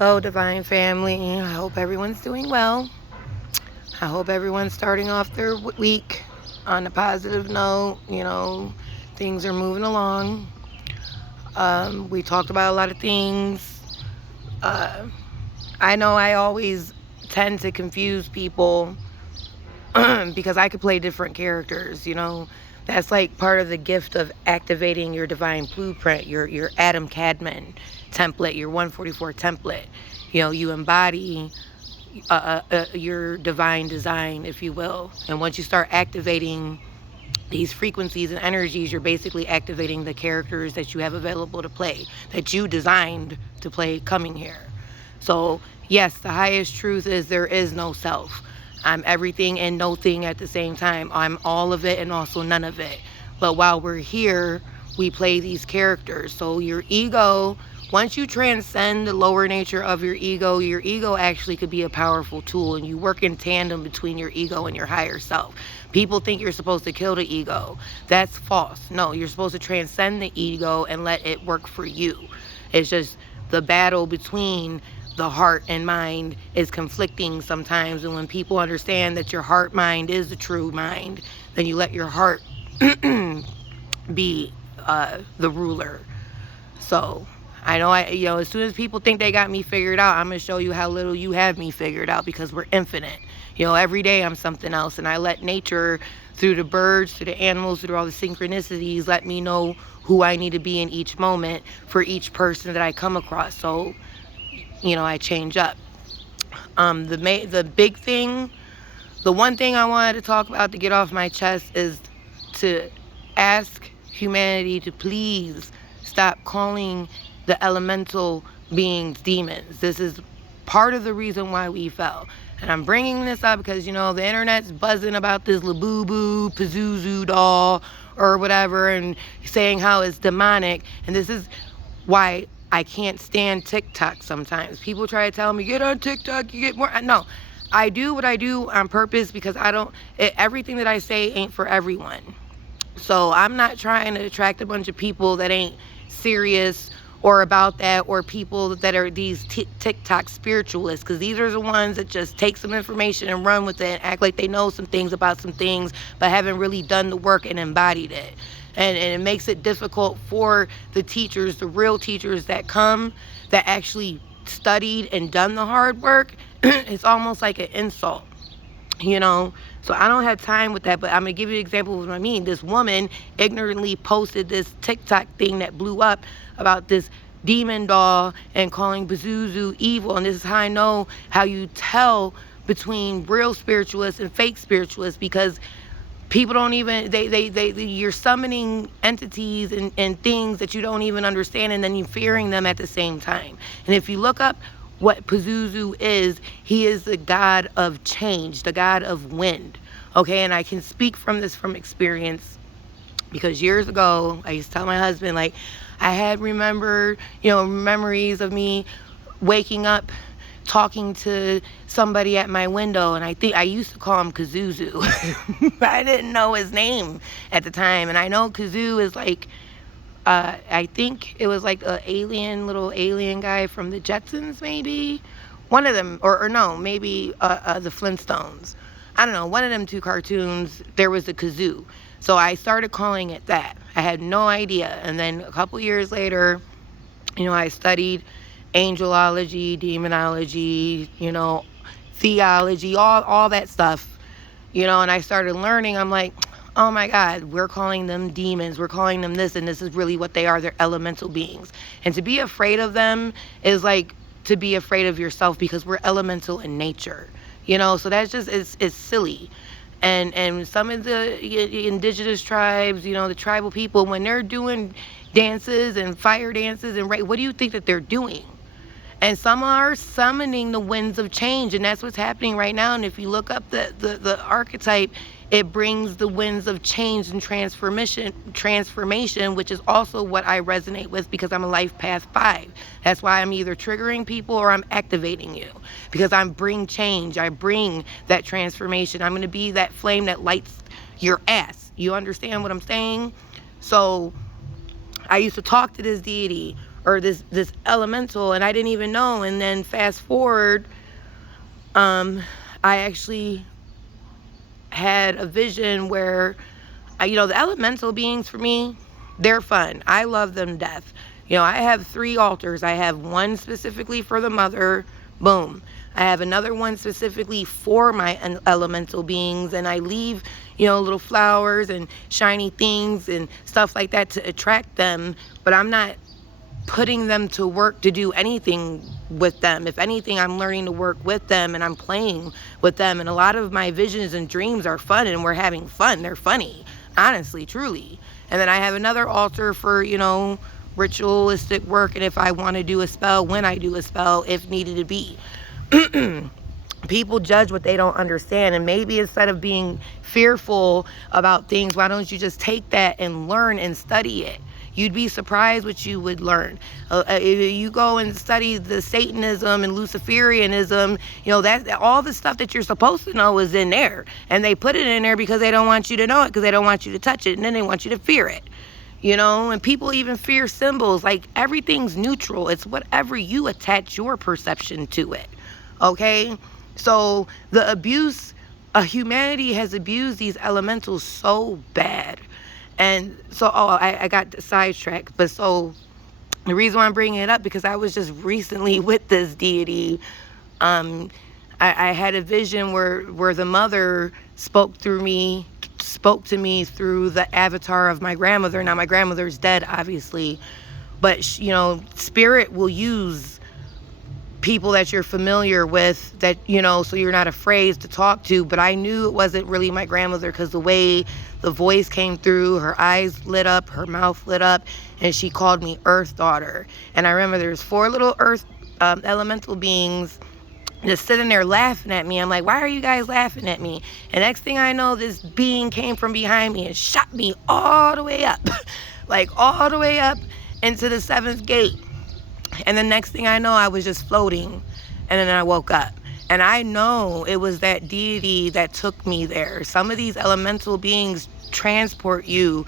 Hello, Divine Family. I hope everyone's doing well. I hope everyone's starting off their week on a positive note. Things are moving along. We talked about a lot of things. Uh, I know I always tend to confuse people because I could play different characters. That's like part of the gift of activating your divine blueprint, your Adam Cadman template, your 144 template. You embody your divine design, if you will. And once you start activating these frequencies and energies, you're basically activating the characters that you have available to play, that you designed to play coming here. So, yes, the highest truth is there is no self. I'm everything and no thing at the same time. I'm all of it and also none of it. But while we're here, we play these characters. So your ego, once you transcend the lower nature of your ego actually could be a powerful tool, and you work in tandem between your ego and your higher self. People think you're supposed to kill the ego. That's false. No, you're supposed to transcend the ego and let it work for you. It's just the battle between the heart and mind is conflicting sometimes. And when people understand that your heart mind is the true mind, then you let your heart be the ruler. So I know as soon as people think they got me figured out, I'm going to show you how little you have me figured out, because we're infinite. Every day I'm something else, and I let nature, through the birds, through the animals, through all the synchronicities, let me know who I need to be in each moment for each person that I come across. So, I change up. The big thing, the one thing I wanted to talk about to get off my chest is to ask humanity to please stop calling the elemental beings demons. This is part of the reason why we fell. And I'm bringing this up because, the internet's buzzing about this Labubu, Pazuzu doll, or whatever, and saying how it's demonic. And this is why I can't stand TikTok sometimes. People try to tell me, get on TikTok, you get more. No, I do what I do on purpose, because everything that I say ain't for everyone. So I'm not trying to attract a bunch of people that ain't serious or about that, or people that are these TikTok spiritualists, because these are the ones that just take some information and run with it and act like they know some things about some things, but haven't really done the work and embodied it. And it makes it difficult for the teachers, the real teachers that come, that actually studied and done the hard work. It's almost like an insult. So I don't have time with that, but I'm going to give you an example of what I mean. This woman ignorantly posted this TikTok thing that blew up about this demon doll and calling Pazuzu evil. And this is how I know how you tell between real spiritualists and fake spiritualists, because people don't even, you're summoning entities and things that you don't even understand, and then you're fearing them at the same time. And if you look up what Pazuzu is, he is the god of change, the god of wind. Okay, and I can speak from experience, because years ago, I used to tell my husband, like, I had memories of me waking up talking to somebody at my window, and I think I used to call him Kazuzu. But I didn't know his name at the time. And I know Kazoo is like, I think it was like little alien guy from the Jetsons, maybe. One of them, or no, maybe the Flintstones. I don't know, one of them two cartoons, there was a Kazoo. So I started calling it that. I had no idea. And then a couple years later, I studied angelology, demonology, theology, all that stuff, and I started learning. I'm like, oh my God, we're calling them demons. We're calling them this, and this is really what they are. They're elemental beings. And to be afraid of them is like to be afraid of yourself, because we're elemental in nature, so that's just, it's silly. And some of the indigenous tribes, the tribal people, when they're doing dances and fire dances and what do you think that they're doing? And some are summoning the winds of change, and that's what's happening right now. And if you look up the archetype, it brings the winds of change and transformation, which is also what I resonate with, because I'm a life path 5. That's why I'm either triggering people or I'm activating you, because I bring change. I bring that transformation. I'm going to be that flame that lights your ass. You understand what I'm saying? So I used to talk to this deity or this elemental, and I didn't even know. And then fast forward, I actually had a vision where, the elemental beings for me, they're fun. I love them to death. I have 3 altars. I have one specifically for the mother. Boom. I have another one specifically for my elemental beings, and I leave, little flowers and shiny things and stuff like that to attract them, but I'm not putting them to work to do anything with them. If anything, I'm learning to work with them, and I'm playing with them. And a lot of my visions and dreams are fun, and we're having fun. They're funny, honestly, truly. And then I have another altar for, ritualistic work, and if I want to do a spell, when I do a spell, if needed to be. People judge what they don't understand, and maybe instead of being fearful about things, why don't you just take that and learn and study it? You'd be surprised what you would learn. If you go and study the Satanism and Luciferianism, that all the stuff that you're supposed to know is in there, and they put it in there because they don't want you to know it, because they don't want you to touch it, and then they want you to fear it. And people even fear symbols. Like, everything's neutral. It's whatever you attach your perception to it. Okay? So the abuse, humanity has abused these elementals so bad. And so, I got sidetracked. But so the reason why I'm bringing it up, because I was just recently with this deity. I had a vision where the mother spoke to me through the avatar of my grandmother. Now, my grandmother's dead, obviously, but spirit will use people that you're familiar with, that so you're not afraid to talk to. But I knew it wasn't really my grandmother, because the way the voice came through, her eyes lit up, her mouth lit up, and she called me Earth Daughter. And I remember there's 4 little earth elemental beings just sitting there laughing at me. I'm like, why are you guys laughing at me? And next thing I know, this being came from behind me and shot me all the way up, like all the way up into the 7th gate. And the next thing I know, I was just floating, and then I woke up. And I know it was that deity that took me there. Some of these elemental beings transport you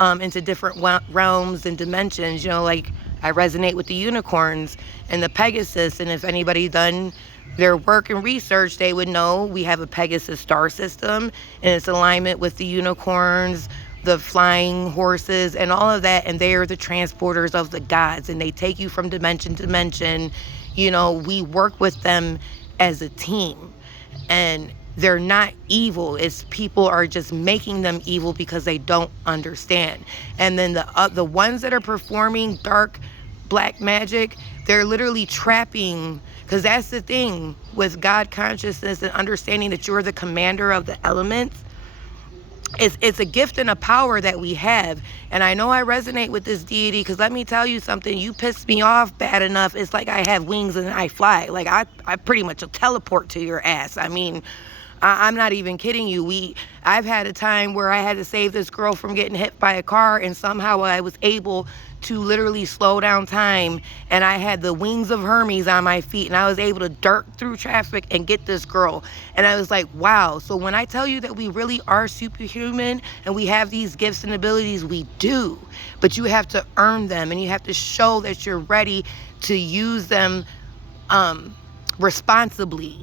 into different realms and dimensions. Like, I resonate with the unicorns and the Pegasus. And if anybody done their work and research, they would know we have a Pegasus star system, and it's alignment with the unicorns, the flying horses, and all of that. And they are the transporters of the gods, and they take you from dimension to dimension. We work with them as a team, and they're not evil. It's people are just making them evil because they don't understand. And then the ones that are performing dark black magic, they're literally trapping, because that's the thing with God consciousness and understanding that you're the commander of the elements. It's a gift and a power that we have. And I know I resonate with this deity, because let me tell you something, you piss me off bad enough, it's like I have wings and I fly. Like, I pretty much will teleport to your ass. I mean, I'm not even kidding you. I've had a time where I had to save this girl from getting hit by a car, and somehow I was able to literally slow down time, and I had the wings of Hermes on my feet, and I was able to dart through traffic and get this girl. And I was like, wow. So when I tell you that we really are superhuman and we have these gifts and abilities, we do. But you have to earn them, and you have to show that you're ready to use them responsibly.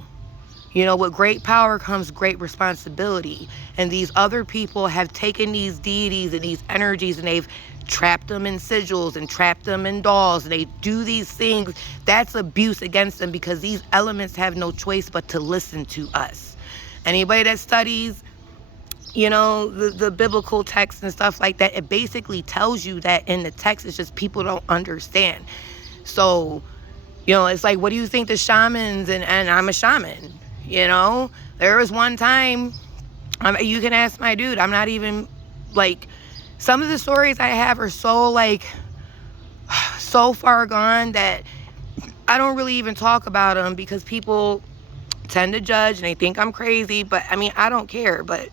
With great power comes great responsibility. And these other people have taken these deities and these energies, and they've trapped them in sigils and trapped them in dolls, and they do these things. That's abuse against them, because these elements have no choice but to listen to us. Anybody that studies, the biblical text and stuff like that, it basically tells you that in the text. It's just people don't understand. So, it's like, what do you think the shamans, and I'm a shaman. There was one time, you can ask my dude, I'm not even, like, some of the stories I have are so far gone that I don't really even talk about them, because people tend to judge and they think I'm crazy. But I mean, I don't care. But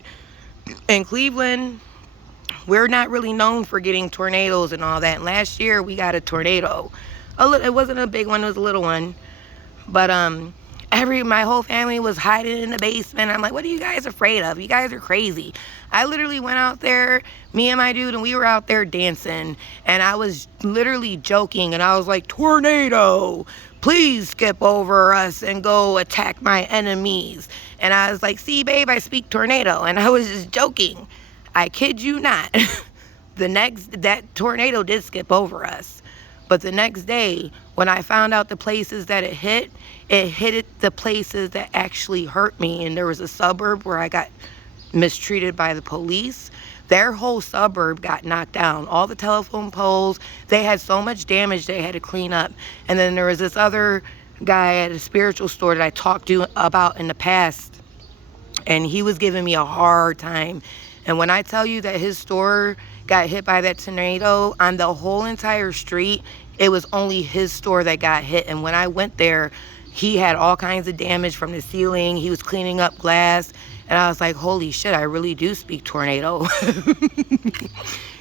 in Cleveland, we're not really known for getting tornadoes and all that. And last year we got a tornado. It wasn't a big one, it was a little one. But My whole family was hiding in the basement. I'm like, what are you guys afraid of? You guys are crazy. I literally went out there, me and my dude, and we were out there dancing. And I was literally joking. And I was like, tornado, please skip over us and go attack my enemies. And I was like, see, babe, I speak tornado. And I was just joking. I kid you not. That tornado did skip over us. But the next day, when I found out the places that it hit the places that actually hurt me. And there was a suburb where I got mistreated by the police. Their whole suburb got knocked down. All the telephone poles, they had so much damage they had to clean up. And then there was this other guy at a spiritual store that I talked to about in the past, and he was giving me a hard time. And when I tell you that his store got hit by that tornado, on the whole entire street, it was only his store that got hit. And when I went there, he had all kinds of damage from the ceiling. He was cleaning up glass. And I was like, holy shit, I really do speak tornado.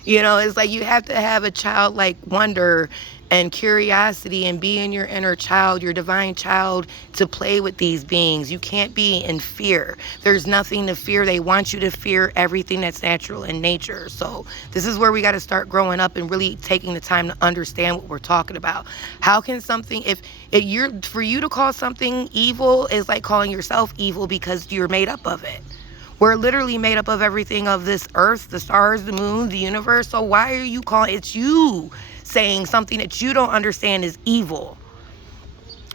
You know, it's like you have to have a childlike wonder and curiosity and be in your inner child, your divine child, to play with these beings. You can't be in fear. There's nothing to fear. They want you to fear everything that's natural in nature. So this is where we got to start growing up and really taking the time to understand what we're talking about. How can something, for you to call something evil is like calling yourself evil because you're made up of it. We're literally made up of everything of this earth, the stars, the moon, the universe. So why are you calling, it's you saying something that you don't understand is evil.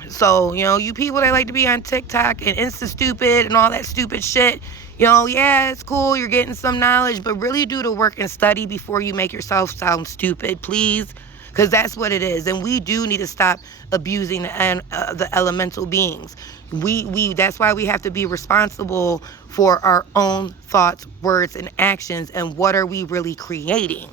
So, you know, you people that like to be on TikTok and Insta stupid and all that stupid shit, you know, yeah, it's cool, you're getting some knowledge, but really do the work and study before you make yourself sound stupid, please. Because that's what it is. And we do need to stop abusing the elemental beings. That's why we have to be responsible for our own thoughts, words, and actions. And what are we really creating?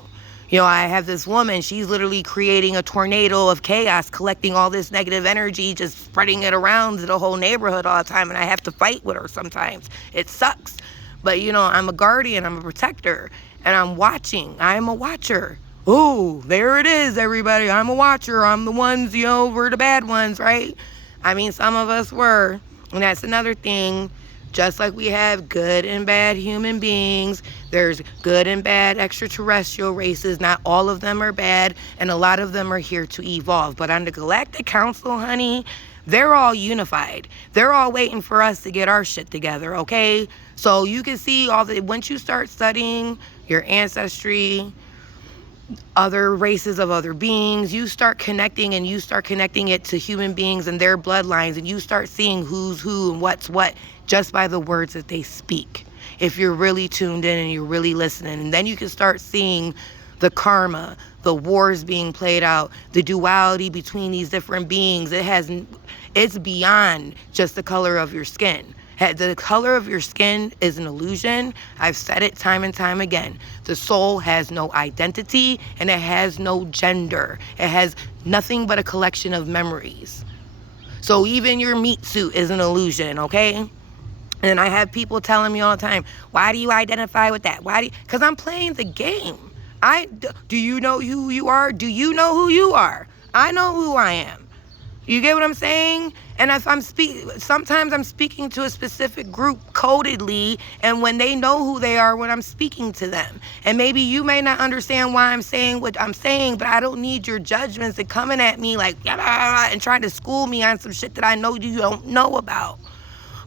You know, I have this woman, she's literally creating a tornado of chaos, collecting all this negative energy, just spreading it around the whole neighborhood all the time. And I have to fight with her sometimes. It sucks. But, you know, I'm a guardian, I'm a protector, and I'm watching. I'm a watcher. Oh, there it is, everybody. I'm a watcher. I'm the ones, you know, we're the bad ones, right? I mean, some of us were. And that's another thing. Just like we have good and bad human beings, there's good and bad extraterrestrial races. Not all of them are bad, and a lot of them are here to evolve. But on the Galactic Council, honey, they're all unified. They're all waiting for us to get our shit together, okay? So you can see once you start studying your ancestry, other races of other beings, you start connecting it to human beings and their bloodlines, and you start seeing who's who and what's what just by the words that they speak, if you're really tuned in and you're really listening. And then you can start seeing the karma, the wars being played out, the duality between these different beings. It's beyond just the color of your skin. The color of your skin is an illusion. I've said it time and time again. The soul has no identity and it has no gender. It has nothing but a collection of memories. So even your meat suit is an illusion, okay? And I have people telling me all the time, why do you identify with that? Because I'm playing the game. Do you know who you are? Do you know who you are? I know who I am. You get what I'm saying? And if sometimes I'm speaking to a specific group codedly, and when they know who they are when I'm speaking to them. And maybe you may not understand why I'm saying what I'm saying, but I don't need your judgments and coming at me like, and trying to school me on some shit that I know you don't know about.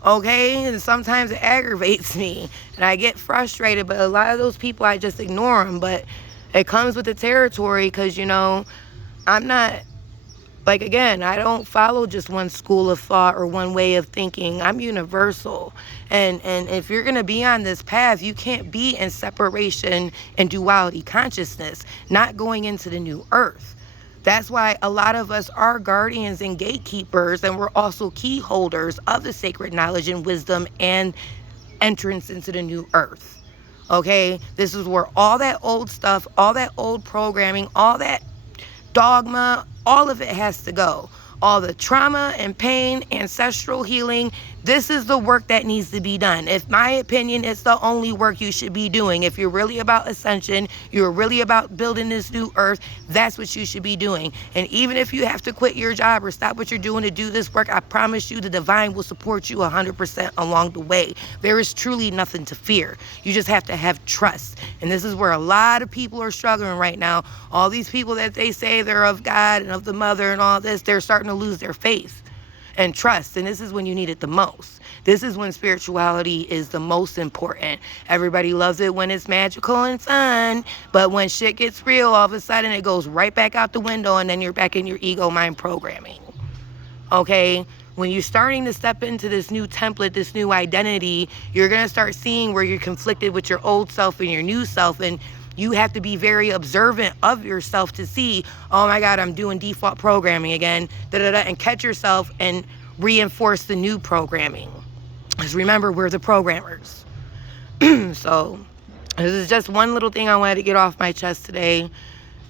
Okay? And sometimes it aggravates me, and I get frustrated, but a lot of those people, I just ignore them. But it comes with the territory, because, you know, I'm not... Like, again, I don't follow just one school of thought or one way of thinking. I'm universal. And if you're going to be on this path, you can't be in separation and duality consciousness, not going into the new earth. That's why a lot of us are guardians and gatekeepers, and we're also key holders of the sacred knowledge and wisdom and entrance into the new earth. Okay? This is where all that old stuff, all that old programming, all that dogma, all of it has to go. all the trauma and pain, ancestral healing. This is the work that needs to be done. In my opinion, it's the only work you should be doing. If you're really about ascension, you're really about building this new earth, that's what you should be doing. And even if you have to quit your job or stop what you're doing to do this work, I promise you the divine will support you 100% along the way. There is truly nothing to fear. You just have to have trust. And this is where a lot of people are struggling right now. All these people that they say they're of God and of the mother and all this, they're starting to lose their faith and trust. And this is when you need it the most. This is when spirituality is the most important. Everybody loves it when it's magical and fun, but when shit gets real, all of a sudden it goes right back out the window, and then you're back in your ego mind programming. Okay? When you're starting to step into this new template, this new identity, you're going to start seeing where you're conflicted with your old self and your new self, and you have to be very observant of yourself to see, oh my God, I'm doing default programming again, and catch yourself and reinforce the new programming. Because remember, we're the programmers. So this is just one little thing I wanted to get off my chest today,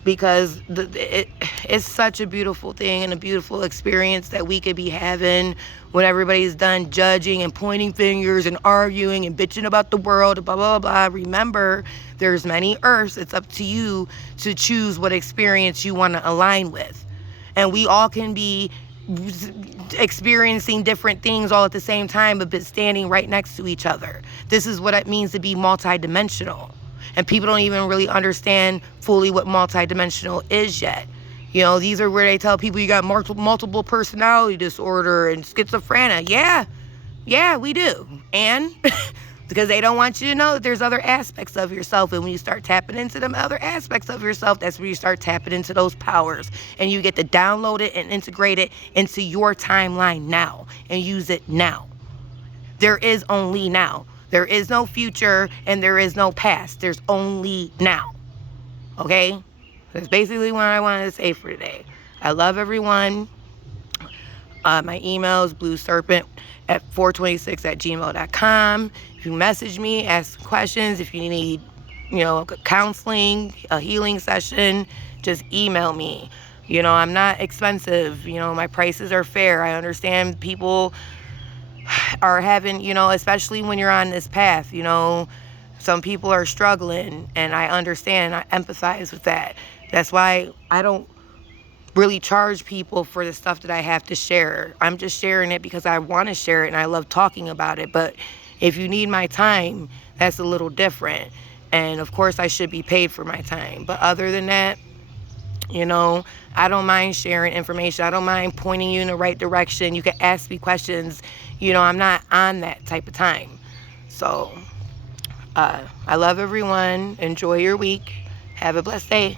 because it's such a beautiful thing and a beautiful experience that we could be having when everybody's done judging and pointing fingers and arguing and bitching about the world, blah, blah, blah. Remember, there's many earths. It's up to you to choose what experience you want to align with. And we all can be experiencing different things all at the same time, but standing right next to each other. This is what it means to be multidimensional. And people don't even really understand fully what multidimensional is yet. You know, these are where they tell people you got multiple personality disorder and schizophrenia. Yeah, we do. And because they don't want you to know that there's other aspects of yourself. And when you start tapping into them other aspects of yourself, that's where you start tapping into those powers. And you get to download it and integrate it into your timeline now and use it now. There is only now. There is no future and there is no past. There's only now. Okay? That's basically what I wanted to say for today. I love everyone. My email is blueserpent426@gmail.com. If you message me, ask questions, if you need, counseling, a healing session, just email me. I'm not expensive. My prices are fair. I understand people are having, especially when you're on this path, some people are struggling, and I understand, I empathize with that. That's why I don't really charge people for the stuff that I have to share. I'm just sharing it because I want to share it and I love talking about it. But if you need my time, that's a little different. And of course I should be paid for my time. But other than that, I don't mind sharing information. I don't mind pointing you in the right direction. You can ask me questions. I'm not on that type of time. So I love everyone. Enjoy your week. Have a blessed day.